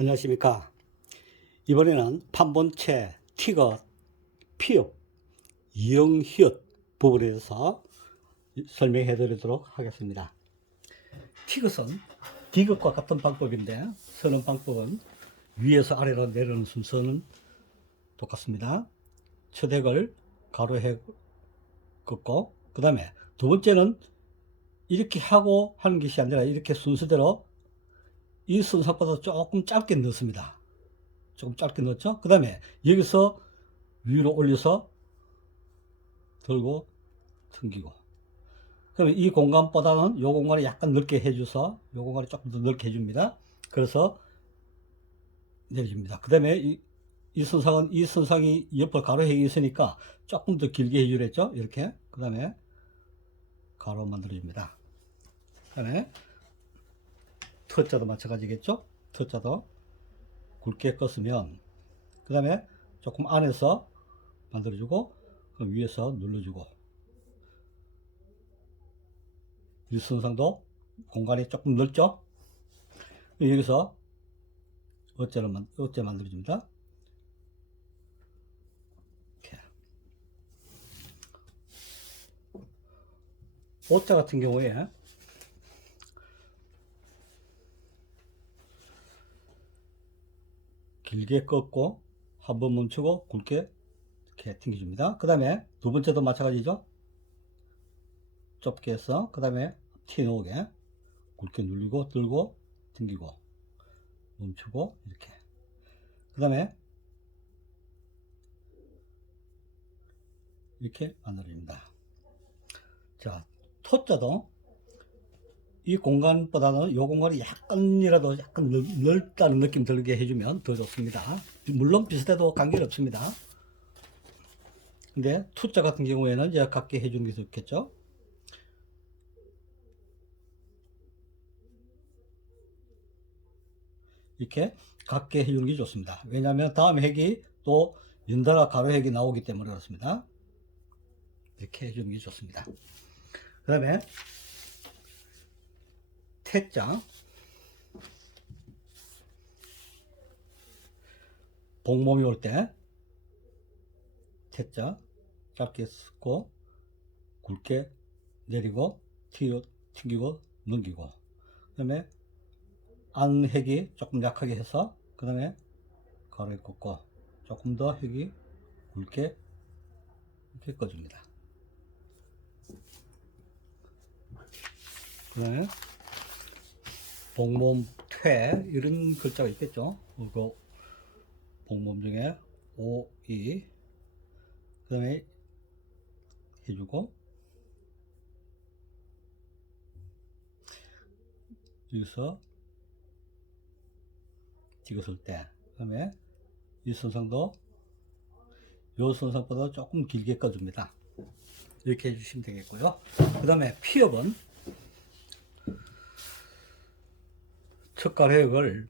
안녕하십니까. 이번에는 판본체, 티귿, 피읍, 이응히읗 부분에 대해서 설명해 드리도록 하겠습니다. 티귿은 디귿과 같은 방법인데 서는 방법은 위에서 아래로 내려오는 순서는 똑같습니다. 첫획을 가로해 긋고 그 다음에 두 번째는 이렇게 하고 하는 것이 아니라 이렇게 순서대로 이 순서보다 조금 짧게 넣습니다. 조금 짧게 넣었죠. 그 다음에 여기서 위로 올려서 들고 튕기고, 그러면 이 공간보다는 이 공간을 약간 넓게 해줘서 이 공간을 조금 더 넓게 해줍니다. 그래서 내려줍니다. 그 다음에 이 선상이 옆을 가로하기 있으니까 조금 더 길게 해주랬죠. 이렇게. 그 다음에 가로 만들어줍니다. 그 다음에 터자도 마찬가지겠죠. 터자도 굵게 껐으면 그 다음에 조금 안에서 만들어주고 그럼 위에서 눌러주고, 이 선상도 공간이 조금 넓죠. 여기서 어째 만들어줍니다. 이렇게. 오자 같은 경우에 길게 꺾고 한번 멈추고 굵게 이렇게 튕겨줍니다. 그 다음에 두 번째도 마찬가지죠. 좁게 해서 그 다음에 티 나오게 굵게 눌리고 들고 튕기고 멈추고 이렇게. 그 다음에 이렇게 만들어줍니다. 자, 토자도 이 공간보다는 이 공간이 약간이라도 약간 넓다는 느낌 들게 해주면 더 좋습니다. 물론 비슷해도 관계는 없습니다. 근데 투자 같은 경우에는 이제 같게 해주는 게 좋겠죠. 이렇게 같게 해주는 게 좋습니다. 왜냐하면 다음 핵이 또 연달아 가로 핵이 나오기 때문에 그렇습니다. 이렇게 해주는 게 좋습니다. 그 다음에 태자, 복몸이 올 때 태자 짧게 쓰고 굵게 내리고 튕기고 넘기고, 그 다음에 안핵이 조금 약하게 해서 그 다음에 가로에 꽂고 조금 더 핵이 굵게 이렇게 꺼줍니다. 그 다음에 복몸 퇴 이런 글자가 있겠죠. 그 복몸 중에 오, 이, 그 다음에 해주고, 여기서 찍었을 때, 그 다음에 이 선상도 이 선상보다 조금 길게 꺼줍니다. 이렇게 해주시면 되겠고요. 그 다음에 피업은 척가력을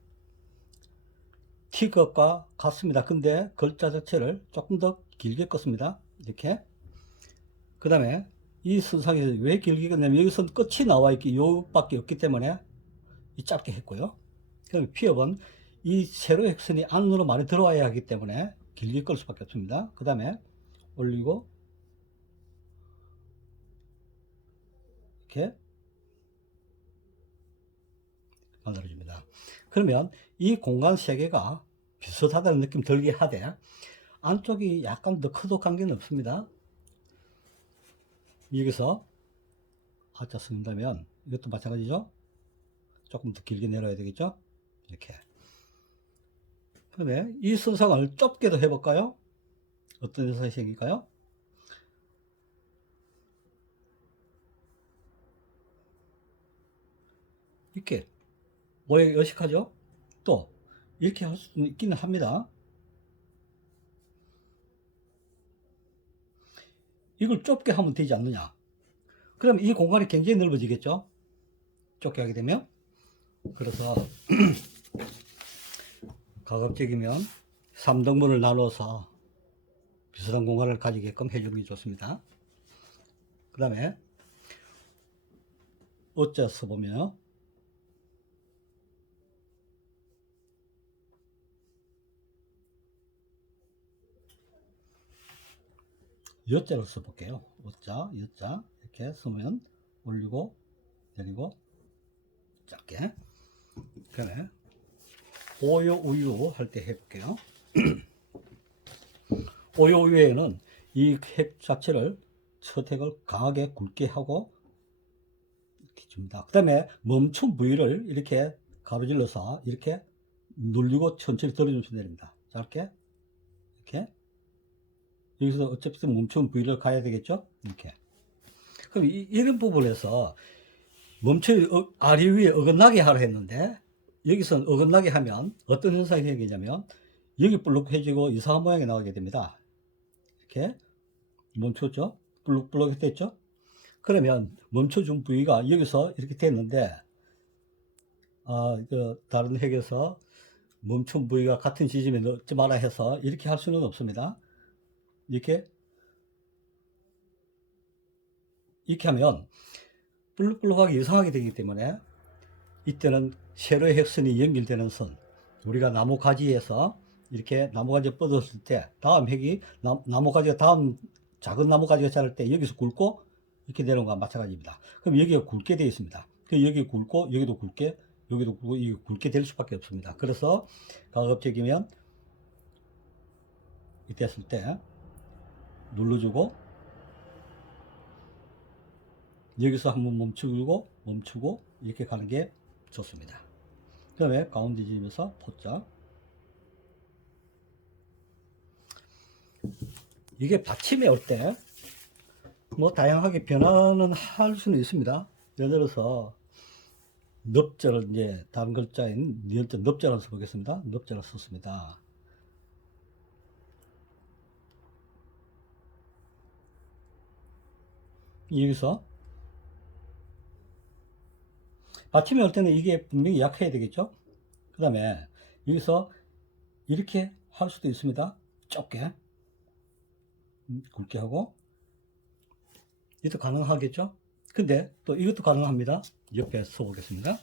티귿과 같습니다. 근데 글자 자체를 조금 더 길게 껐습니다. 이렇게. 그 다음에 이 선상에서 왜 길게 껐냐면 여기서 끝이 나와 있기 요밖에 없기 때문에 이 짧게 했고요. 그 다음에 피업은 이 세로 핵선이 안으로 많이 들어와야 하기 때문에 길게 끌 수밖에 없습니다. 그 다음에 올리고 이렇게 만들어줍니다. 그러면 이 공간 세 개가 비슷하다는 느낌 들게 하되 안쪽이 약간 더 커도 관계는 없습니다. 여기서 하자 쓴다면 이것도 마찬가지죠. 조금 더 길게 내려야 되겠죠. 이렇게. 그다음에 이 선상을 좁게도 해볼까요? 어떤 현상이 생길까요? 이렇게 모양이 어색하죠? 또 이렇게 할 수 있기는 합니다. 이걸 좁게 하면 되지 않느냐? 그럼 이 공간이 굉장히 넓어지겠죠? 좁게 하게 되면. 그래서 가급적이면 3등분을 나눠서 비슷한 공간을 가지게끔 해주는 게 좋습니다. 그 다음에 어짜 써보면 여자를 써볼게요. 여자 이렇게 쓰면 올리고 내리고 짧게. 그다음에 오요 우유 할 때 해볼게요. 오요 우유에는 이 핵 자체를 첫 핵을 강하게 굵게 하고 이렇게 줍니다. 그 다음에 멈춘 부위를 이렇게 가로질러서 이렇게 눌리고 천천히 들어주시면 됩니다. 짧게 이렇게. 여기서 어차피 멈춘 부위를 가야 되겠죠? 이렇게. 그럼 이런 부분에서 아래 위에 어긋나게 하라 했는데, 여기서 어긋나게 하면 어떤 현상이 생기냐면, 여기 볼록해지고 이상한 모양이 나오게 됩니다. 이렇게 멈췄죠? 볼록볼록 됐죠? 그러면 멈춰준 부위가 여기서 이렇게 됐는데, 다른 핵에서 멈춘 부위가 같은 지점에 넣지 마라 해서 이렇게 할 수는 없습니다. 이렇게 하면 볼록볼록하게 이상하게 되기 때문에, 이때는 세로의 핵선이 연결되는 선, 우리가 나무 가지에서 이렇게 나무 가지 뻗었을 때 다음 핵이 나무 가지가 다음 작은 나무 가지가 자랄 때 여기서 굵고 이렇게 되는 거와 마찬가지입니다. 그럼 여기가 굵게 되어 있습니다. 여기 굵고 여기도 굵게, 여기도 굵고 이게 굵게 될 수밖에 없습니다. 그래서 가급적이면 이때 했을 때 눌러주고 여기서 한번 멈추고 이렇게 가는 게 좋습니다. 그 다음에 가운데 지점에서 포자. 이게 받침에 올 때 뭐 다양하게 변화는 할 수는 있습니다. 예를 들어서 넙자를 이제 다른 글자인 니은자 넙자를 써보겠습니다. 넙자를 썼습니다. 여기서 받침에 올 때는 이게 분명히 약해야 되겠죠. 그 다음에 여기서 이렇게 할 수도 있습니다. 좁게 굵게 하고, 이것도 가능하겠죠. 근데 또 이것도 가능합니다. 옆에 써보겠습니다.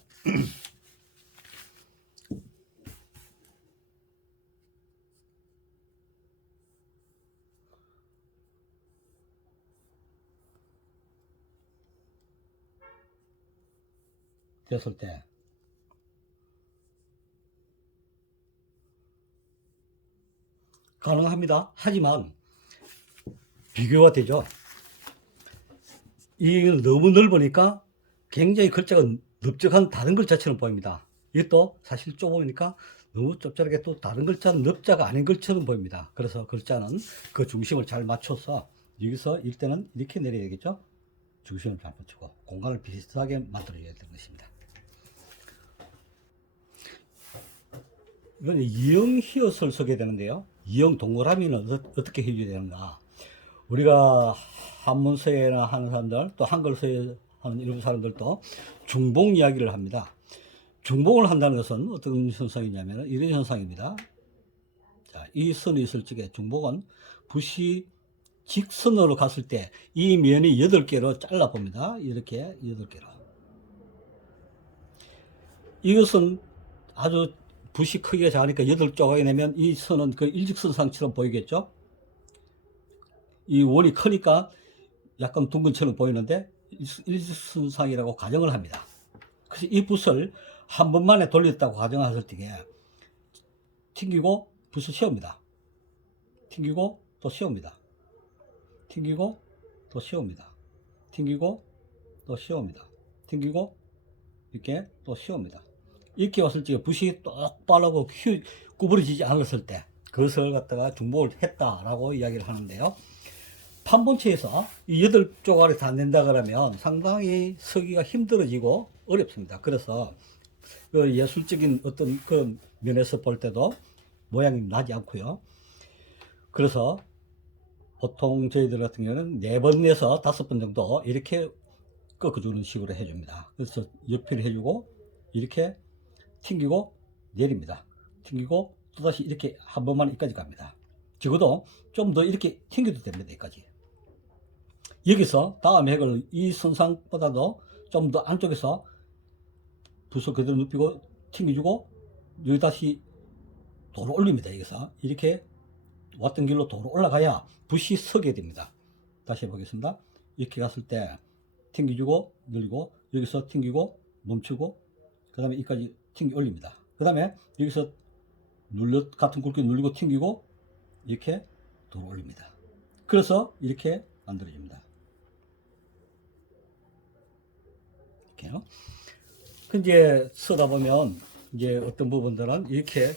됐을 때 가능합니다. 하지만 비교가 되죠. 이게 너무 넓으니까 굉장히 글자가 넓적한 다른 글자처럼 보입니다. 이것도 사실 좁으니까 너무 좁작하게 또 다른 글자는 넓자가 아닌 글처럼 보입니다. 그래서 글자는 그 중심을 잘 맞춰서 여기서 일단은 이렇게 내려야 되겠죠. 중심을 잘 맞추고 공간을 비슷하게 만들어야 되는 것입니다. 이건 이형 히읗을 쓰게 되는데요. 이형 동그라미는 어떻게 해줘야 되는가? 우리가 한문서예나 하는 사람들, 또 한글서예 하는 일부 사람들도 중복 이야기를 합니다. 중복을 한다는 것은 어떤 현상이냐면 이런 현상입니다. 자, 이 선이 있을 적에 중복은 붓이 직선으로 갔을 때 이 면이 8개로 잘라 봅니다. 이렇게 8개로. 이것은 아주 붓이 크기가 작으니까 8조각이 내면 이 선은 그 일직선상처럼 보이겠죠? 이 원이 크니까 약간 둥근처럼 보이는데 일직선상이라고 가정을 합니다. 그래서 이 붓을 한 번만에 돌렸다고 가정했을 때 튕기고 붓을 세웁니다. 튕기고 또 세웁니다. 튕기고 또 세웁니다. 튕기고 또 세웁니다. 튕기고 이렇게 또 세웁니다. 이렇게 왔을 때 붓이 똑바르고 구부러지지 않았을 때 그것을 갖다가 중복을 했다라고 이야기를 하는데요. 판본체에서 이 8조각을 다 낸다 그러면 상당히 쓰기가 힘들어지고 어렵습니다. 그래서 그 예술적인 어떤 그 면에서 볼 때도 모양이 나지 않고요. 그래서 보통 저희들 같은 경우는 4번에서 5번 정도 이렇게 꺾어주는 식으로 해줍니다. 그래서 옆을 해주고 이렇게 튕기고 내립니다. 튕기고 또다시 이렇게 한 번만 여기까지 갑니다. 적어도 좀 더 이렇게 튕겨도 됩니다. 여기까지. 여기서 다음 핵을 이 선상보다도 좀 더 안쪽에서 붓을 그대로 눕히고 튕겨주고 여기 다시 도로 올립니다. 여기서 이렇게 왔던 길로 도로 올라가야 붓이 서게 됩니다. 다시 해보겠습니다. 이렇게 갔을 때 튕겨주고 늘리고 여기서 튕기고 멈추고 그 다음에 여기까지 튕겨 올립니다. 그 다음에 여기서 같은 굵기 누르고 튕기고 이렇게 돌아 올립니다. 그래서 이렇게 만들어집니다. 이렇게요. 그 이제 쓰다 보면 이제 어떤 부분들은 이렇게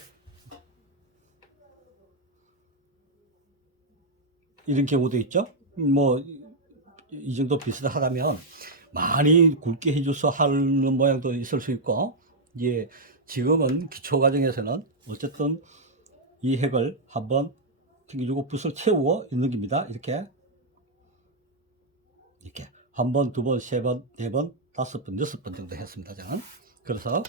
이런 경우도 있죠. 뭐 이 정도 비슷하다면 많이 굵게 해줘서 하는 모양도 있을 수 있고, 이제 지금은 기초 과정에서는 어쨌든 이 핵을 한번 튕겨주고 붓을 채우고 넘깁니다. 이렇게 한 번, 두 번, 세 번, 네 번, 다섯 번, 여섯 번 정도 했습니다. 저는 그래서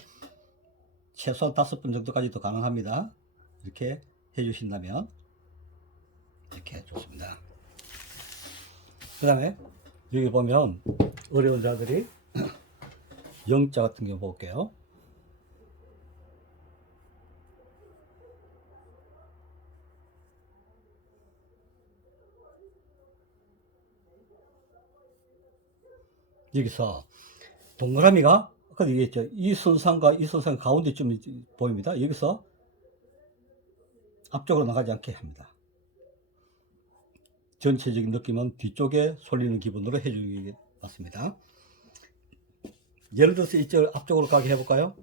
최소한 5번 정도까지도 가능합니다. 이렇게 해주신다면 이렇게 좋습니다. 그 다음에 여기 보면 어려운 자들이 영자 같은 경우 볼게요. 여기서 동그라미가 아까 얘기했죠. 이 선상과 이 선상 가운데쯤 보입니다. 여기서 앞쪽으로 나가지 않게 합니다. 전체적인 느낌은 뒤쪽에 쏠리는 기분으로 해주기 맞습니다. 예를 들어서 이쪽 앞쪽으로 가게 해볼까요?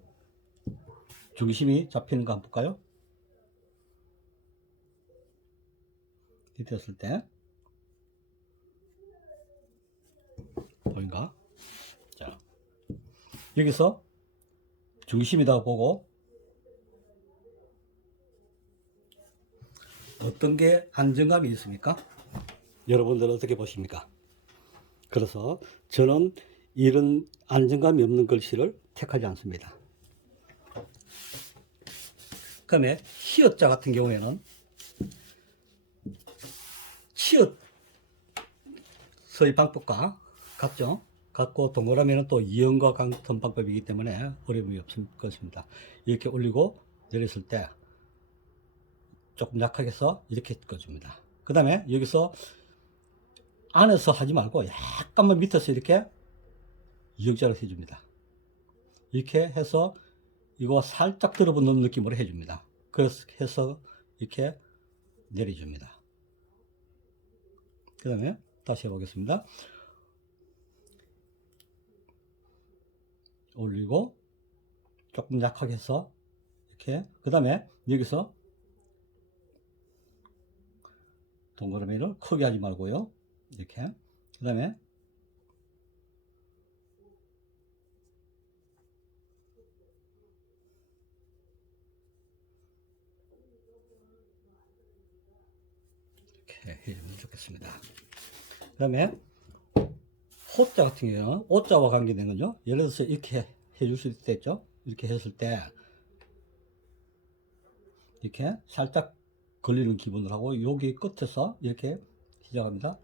중심이 잡히는 거 한번 볼까요? 뒤틀었을 때 보인가? 자, 여기서 중심이다 보고 어떤 게 안정감이 있습니까? 여러분들은 어떻게 보십니까? 그래서 저는 이런 안정감이 없는 글씨를 택하지 않습니다. 그다음에 히읗자 같은 경우에는 치읓 서의 방법과 같죠? 같고 동그라미는 또 이음과 같은 방법이기 때문에 어려움이 없을 것입니다. 이렇게 올리고 내렸을 때 조금 약하게 해서 이렇게 꺼줍니다. 그 다음에 여기서 안에서 하지 말고 약간만 밑에서 이렇게 이역자를 해줍니다. 이렇게 해서 이거 살짝 들어붙는 느낌으로 해줍니다. 그래서 해서 이렇게 내려줍니다. 그 다음에 다시 해보겠습니다. 올리고 조금 약하게 해서 이렇게 그 다음에 여기서 동그라미를 크게 하지 말고요. 이렇게 그 다음에 이렇게 해주면 좋겠습니다. 그 다음에 호자 같은 경우는 오자와 관계된 건요. 예를 들어서 이렇게 해줄 수 있겠죠. 이렇게 했을 때 이렇게 살짝 걸리는 기분을 하고 여기 끝에서 이렇게 시작합니다.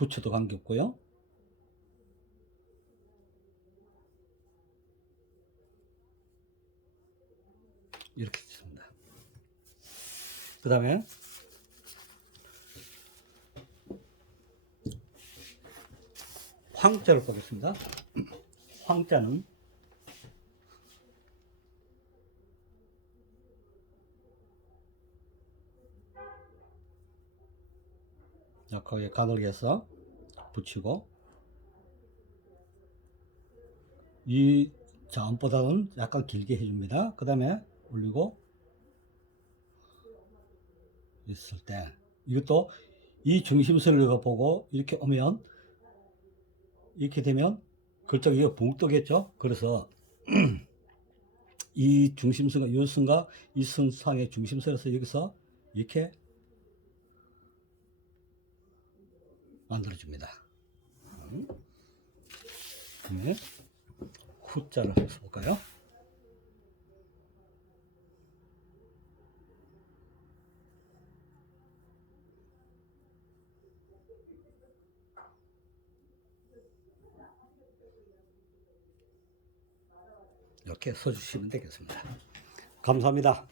붙여도 관계없고요. 이렇게 있습니다. 그 다음에 황자를 보겠습니다. 황자는 약하게 가늘게 해서 붙이고 이 자음보다는 약간 길게 해줍니다. 그 다음에 올리고 있을 때 이것도 이 중심선을 보고 이렇게 오면 이렇게 되면 글자가 이거 붕 뜨겠죠. 그래서 이 중심선과 이 선과 이 선상의 중심선에서 여기서 이렇게 만들어줍니다. 네. 후자를 써볼까요? 이렇게 써주시면 되겠습니다. 감사합니다.